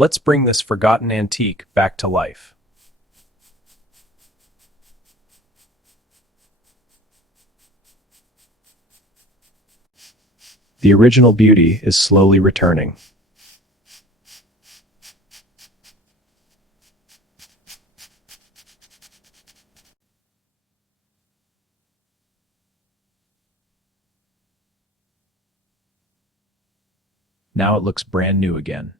Let's bring this forgotten antique back to life. The original beauty is slowly returning. Now it looks brand new again.